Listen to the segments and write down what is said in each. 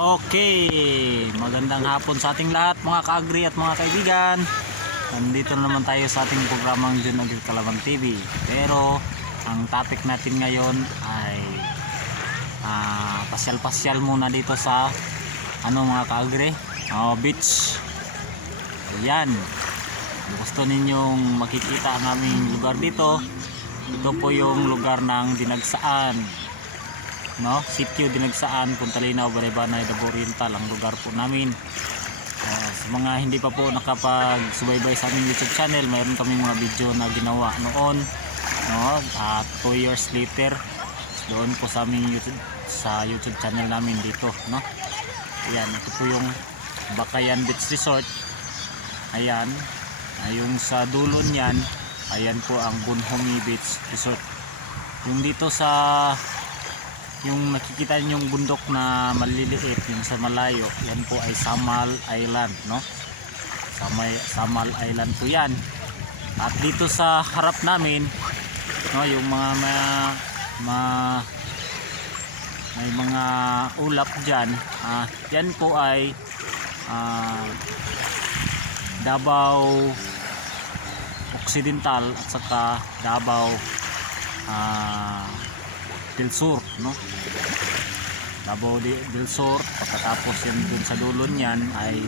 Okay, magandang hapon sa ating lahat mga kaagri at mga kaibigan. Nandito na naman tayo sa ating programang Jun Agri Kalabang TV. Pero ang topic natin ngayon ay ah, pasyal-pasyal muna dito sa ano mga kaagri, oh, beach. Ayan. Gusto ninyong makikita ang aming lugar dito, ito po yung lugar ng dinagsaan no? Sitio dinagsaan Puntalinaw Barebanay Davao Oriental ang lugar po namin. Ah, sa mga hindi pa po nakapag-subaybay sa aming YouTube channel mayroon kami mga video na ginawa noon no? At 2 years later doon po sa aming YouTube sa YouTube channel namin dito no? Ayan ito po yung Bakayan Beach Resort. Ayan ay yung sa dulo niyan ayan po ang Bunhongi Beach Resort. Yung dito sa yung nakikita niyo yung bundok na maliliit yung sa malayo yan po ay Samal Island no? Samay, Samal Island po yan. At dito sa harap namin no yung mga mga, mga may mga ulap dyan. Ah, yan po ay ah, Davao Occidental at saka Davao ah, del Sur no? Davao de- del Sur pagkatapos yan dun sa dulo niyan ay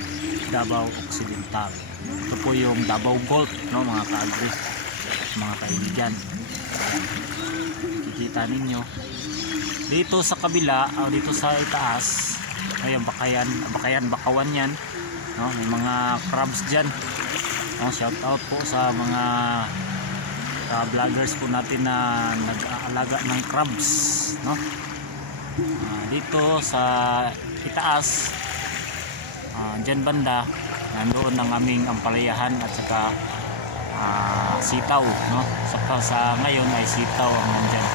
Davao Occidental. Ito po yung Davao Gold no mga kaagri mga kaibigan. Kikita ninyo. Dito sa kabila o dito sa itaas ayun bakayan bakayan bakawan yan no? May mga crabs diyan no, shout out po sa mga uh, vloggers po natin na nag-aalaga ng crabs no? Ah, dito sa itaas uh, dyan banda nandoon ang aming ampalayahan at saka ah, sitaw no? Saka sa ngayon ay sitaw ang nandyan.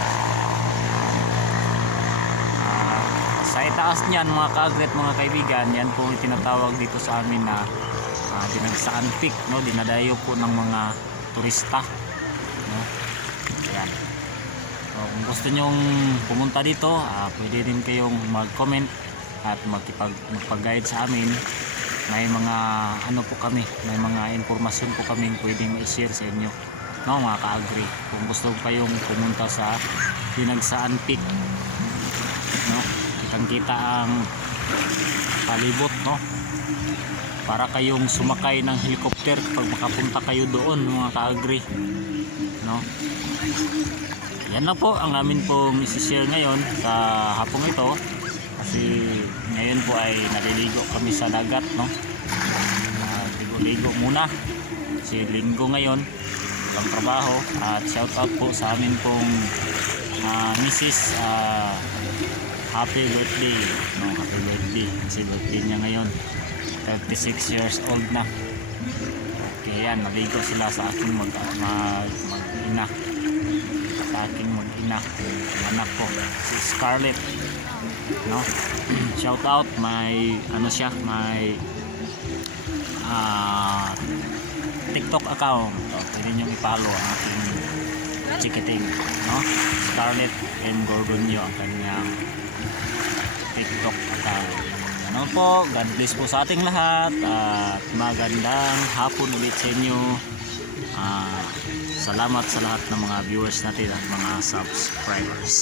Ah, sa itaas niyan mga kaagret mga kaibigan yan po tinatawag dito sa amin na uh, dinagsaan peak no? Dinadayo po ng mga turista no? Yan so, kung gusto nyong pumunta dito ah, pwede din kayong mag-comment at magkipag, magpag-guide sa amin. May mga ano po kami may mga impormasyon po kami pwedeng ma-share sa inyo no mga ka-agree. Kung gusto kayong pumunta sa Dinagsaan Peak no kitang kita ang palibot no para kayong sumakay ng helicopter pag makapunta kayo doon mga ka-agree no? Yan lang po ang amin po share ngayon sa hapong ito. Kasi ngayon po ay naliligo kami sa dagat no? Uh, ligo-ligo muna. Kasi linggo ngayon walang trabaho. At shout out po sa amin pong uh, Mrs. ah, happy birthday. No happy birthday. Kasi birthday niya ngayon 36 years old na. Okay yan naligo sila sa aking mag, mag, mag-ina. Sa aking mag-ina ang anak ko si Scarlett. No? Shout out may ano siya may ah TikTok account. So, pwede nyo i-follow ang aking chikiting no? Scarlett M. Gorgonio ang kanyang TikTok account ano po God bless po sa ating lahat at magandang hapon ulit sa inyo. Ah, salamat sa lahat ng mga viewers natin at mga subscribers